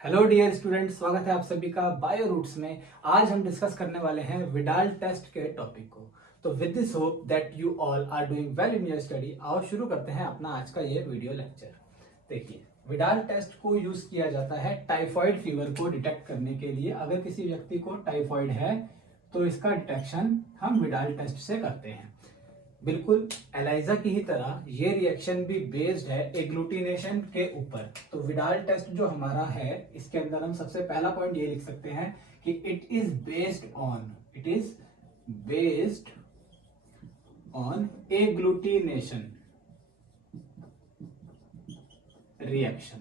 Hello dear student, स्वागत है आप सभी का बायो रूट्स में। आज हम डिस्कस करने वाले हैं विडाल टेस्ट के टॉपिक को। तो with this hope that you all are doing well in your study. आओ शुरू करते हैं अपना आज का ये वीडियो लेक्चर। देखिए, विडाल टेस्ट को यूज किया जाता है टाइफॉइड फीवर को डिटेक्ट करने के लिए। अगर किसी व्यक्ति को टाइफॉइड है तो इसका डिटेक्शन हम विडाल टेस्ट से करते हैं। बिल्कुल एलाइजा की ही तरह ये रिएक्शन भी बेस्ड है एग्लूटिनेशन के ऊपर। तो विडाल टेस्ट जो हमारा है, इसके अंदर हम सबसे पहला पॉइंट ये लिख सकते हैं कि it is based on agglutination reaction.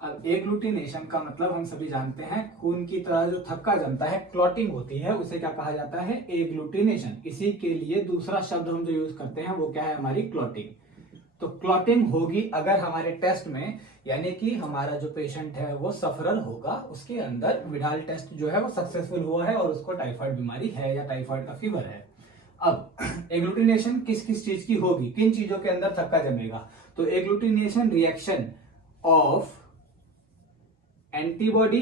अब एग्लूटिनेशन का मतलब हम सभी जानते हैं, खून की तरह जो थक्का जमता है, क्लॉटिंग होती है, उसे क्या कहा जाता है? एग्लूटिनेशन। इसी के लिए दूसरा शब्द हम जो यूज करते हैं वो क्या है? हमारी क्लॉटिंग। तो क्लॉटिंग होगी अगर हमारे टेस्ट में, यानी कि हमारा जो पेशेंट है वो सफरर होगा, उसके अंदर विडाल टेस्ट जो है वो सक्सेसफुल हुआ है और उसको टाइफाइड बीमारी है या टाइफाइड का फीवर है। अब एग्लूटिनेशन किस किस चीज की होगी, किन चीजों के अंदर थक्का जमेगा? तो एग्लूटिनेशन रिएक्शन ऑफ एंटीबॉडी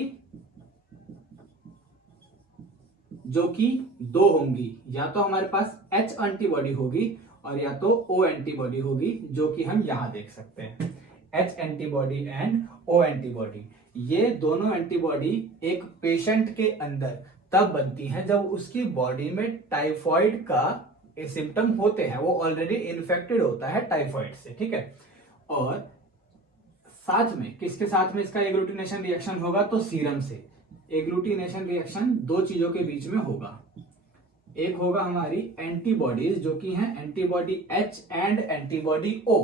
जो कि दो होंगी, या तो हमारे पास H एंटीबॉडी होगी और या तो O एंटीबॉडी होगी, जो कि हम यहां देख सकते हैं। H antibody and O antibody, ये दोनों एंटीबॉडी एक पेशेंट के अंदर तब बनती हैं जब उसकी बॉडी में टाइफॉइड का सिम्टम होते हैं, वो ऑलरेडी इन्फेक्टेड होता है टाइफॉइड से, ठीक है। और साथ में किसके साथ में इसका एग्लूटिनेशन रिएक्शन होगा? तो सीरम से। एग्लूटिनेशन रिएक्शन दो चीजों के बीच में होगा। एक होगा हमारी एंटीबॉडीज जो कि हैं antibody H and antibody O।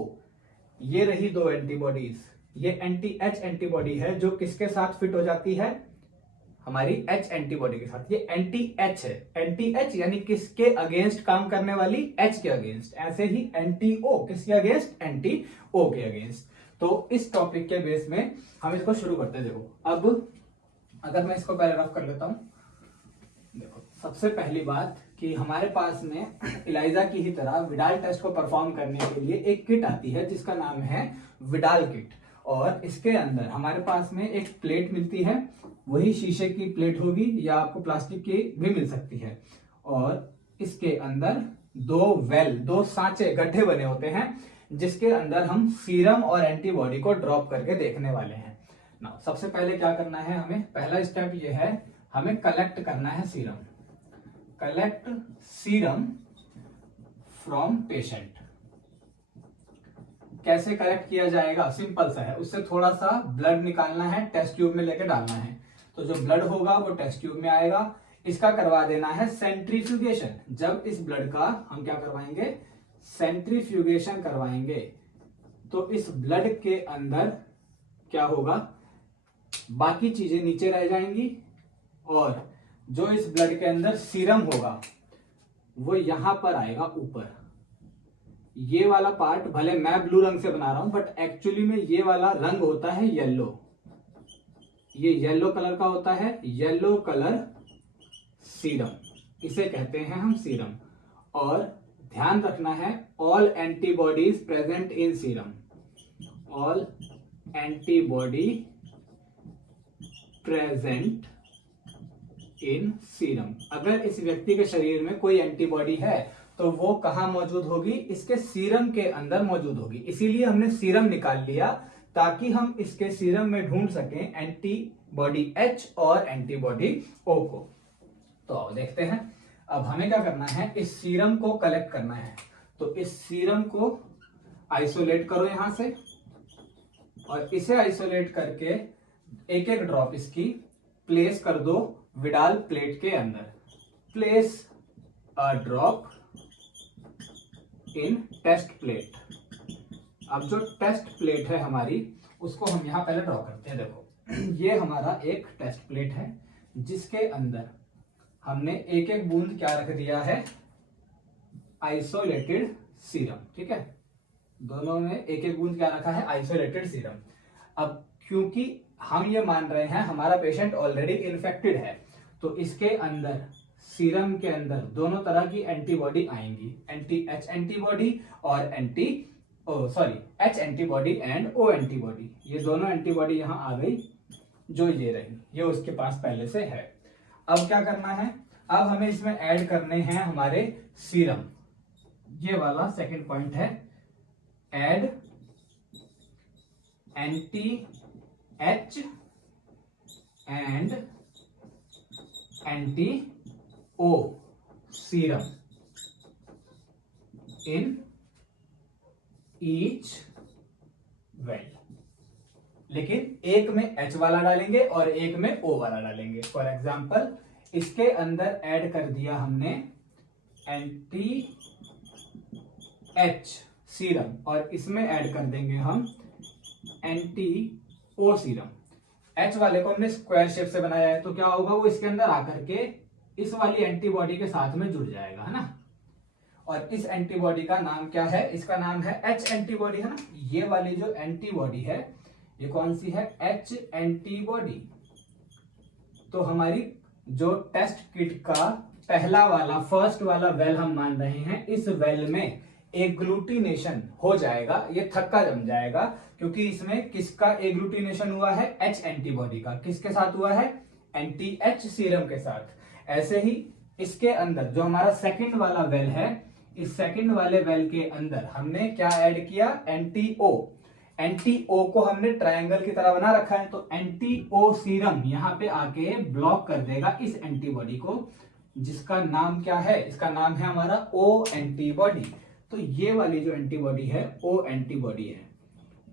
ये रही दो एंटीबॉडीज। ये एंटी H एंटीबॉडी है जो किसके साथ फिट हो जाती है? हमारी H एंटीबॉडी के साथ। ये एंटी H है। एंटी H यानी किसके अगेंस्ट काम करने वाली? H के अगेंस्ट। ऐसे ही एंटी O किसके अगेंस्ट? एंटी O के अगेंस्ट। तो इस टॉपिक के बेस में हम इसको शुरू करते हैं। देखो, अब अगर मैं इसको पहले रफ कर लेता हूं। देखो, सबसे पहली बात कि हमारे पास में इलाइजा की ही तरह विडाल टेस्ट को परफॉर्म करने के लिए एक किट आती है जिसका नाम है विडाल किट। और इसके अंदर हमारे पास में एक प्लेट मिलती है, वही शीशे की प्लेट होगी या आपको प्लास्टिक की भी मिल सकती है। और इसके अंदर दो सांचे गड्ढे बने होते हैं जिसके अंदर हम सीरम और एंटीबॉडी को ड्रॉप करके देखने वाले हैं। ना, सबसे पहले क्या करना है हमें? पहला स्टेप ये है, हमें कलेक्ट करना है serum. Collect serum from patient. कैसे कलेक्ट किया जाएगा? सिंपल सा है, उससे थोड़ा सा ब्लड निकालना है, टेस्ट ट्यूब में लेके डालना है। तो जो ब्लड होगा वो टेस्ट ट्यूब में आएगा। इसका करवा देना है सेंट्रीफ्यूगेशन। जब इस ब्लड का हम क्या करवाएंगे? सेंट्रीफ्यूगेशन करवाएंगे। तो इस ब्लड के अंदर क्या होगा? बाकी चीजें नीचे रह जाएंगी और जो इस ब्लड के अंदर सीरम होगा वो यहां पर आएगा ऊपर। ये वाला पार्ट भले मैं ब्लू रंग से बना रहा हूं, बट एक्चुअली में ये वाला रंग होता है येलो। ये येलो कलर का होता है, येलो कलर सीरम, इसे कहते हैं हम सीरम। और ध्यान रखना है, all antibodies present in serum. All antibody present in serum. अगर इस व्यक्ति के शरीर में कोई एंटीबॉडी है तो वो कहां मौजूद होगी? इसके सीरम के अंदर मौजूद होगी। इसीलिए हमने सीरम निकाल लिया ताकि हम इसके सीरम में ढूंढ सकें एंटीबॉडी H और एंटीबॉडी O को। तो अब देखते हैं, अब हमें क्या करना है? इस सीरम को कलेक्ट करना है। तो इस सीरम को आइसोलेट करो यहां से, और इसे आइसोलेट करके एक एक ड्रॉप इसकी प्लेस कर दो विडाल प्लेट के अंदर। Place a drop in test plate. अब जो टेस्ट प्लेट है हमारी, उसको हम यहां पहले ड्रॉ करते हैं। देखो, ये हमारा एक टेस्ट प्लेट है जिसके अंदर हमने एक एक बूंद क्या रख दिया है? आइसोलेटेड सीरम, ठीक है। दोनों में एक एक बूंद क्या रखा है? Isolated serum. अब क्योंकि हम ये मान रहे हैं हमारा पेशेंट ऑलरेडी इन्फेक्टेड है, तो इसके अंदर सीरम के अंदर दोनों तरह की एंटीबॉडी आएंगी, एंटी H एंटीबॉडी और anti H antibody and O antibody, ये दोनों एंटीबॉडी यहाँ आ गई जो ये रही, ये उसके पास पहले से है। अब क्या करना है, अब हमें इसमें ऐड करने हैं हमारे सीरम, ये वाला सेकंड पॉइंट है, add anti H and anti O serum in each well. लेकिन एक में H वाला डालेंगे और एक में O वाला डालेंगे। फॉर एग्जाम्पल इसके अंदर ऐड कर दिया हमने एंटी H सीरम और इसमें ऐड कर देंगे हम एंटी O सीरम। H वाले को हमने स्क्वायर शेप से बनाया है, तो क्या होगा, वो इसके अंदर आकर के इस वाली एंटीबॉडी के साथ में जुड़ जाएगा, है ना। और इस एंटीबॉडी का नाम क्या है, इसका नाम है H एंटीबॉडी, है ना। ये वाली जो एंटीबॉडी है ये कौन सी है, H एंटीबॉडी। तो हमारी जो टेस्ट किट का पहला वाला फर्स्ट वाला वेल हम मान रहे हैं, इस वेल में एग्लूटिनेशन हो जाएगा, ये थक्का जम जाएगा, क्योंकि इसमें किसका एग्लूटिनेशन हुआ है, H एंटीबॉडी का। किसके साथ हुआ है, एंटी H सीरम के साथ। ऐसे ही इसके अंदर जो हमारा सेकंड वाला वेल है, इस सेकंड वाले वेल के अंदर हमने क्या ऐड किया, एंटी O। एंटी O को हमने ट्रायंगल की तरह बना रखा है, तो एंटी O सीरम यहाँ पे आके ब्लॉक कर देगा इस एंटीबॉडी को, जिसका नाम क्या है, इसका नाम है हमारा O एंटीबॉडी। तो ये वाली जो एंटीबॉडी है O एंटीबॉडी है,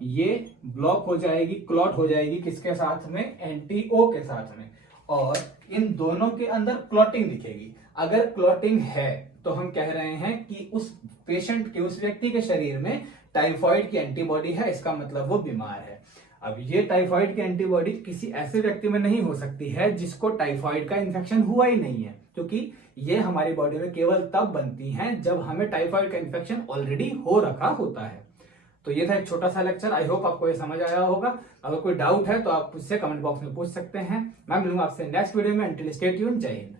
ये ब्लॉक हो जाएगी, क्लॉट हो जाएगी किसके साथ में, एंटी O के साथ में, और इन दोनों के अंदर क्लॉटिंग दिखेगी। अगर क्लॉटिंग है तो हम कह रहे हैं कि उस पेशेंट के, उस व्यक्ति के शरीर में टाइफॉइड की एंटीबॉडी है, इसका मतलब वो बीमार है। अब ये टाइफॉइड की एंटीबॉडी किसी ऐसे व्यक्ति में नहीं हो सकती है जिसको टाइफॉइड का इन्फेक्शन हुआ ही नहीं है, क्योंकि ये हमारी बॉडी में केवल तब बनती हैं जब हमें टाइफॉइड का इन्फेक्शन ऑलरेडी हो रखा होता है। तो ये था एक छोटा सा लेक्चर, आई होप आपको ये समझ आया होगा। अगर कोई डाउट है तो आप मुझसे कमेंट बॉक्स में पूछ सकते हैं। मैं मिलूंगा आपसे नेक्स्ट वीडियो में। अंटिल स्टे ट्यून्ड, जय हिंद।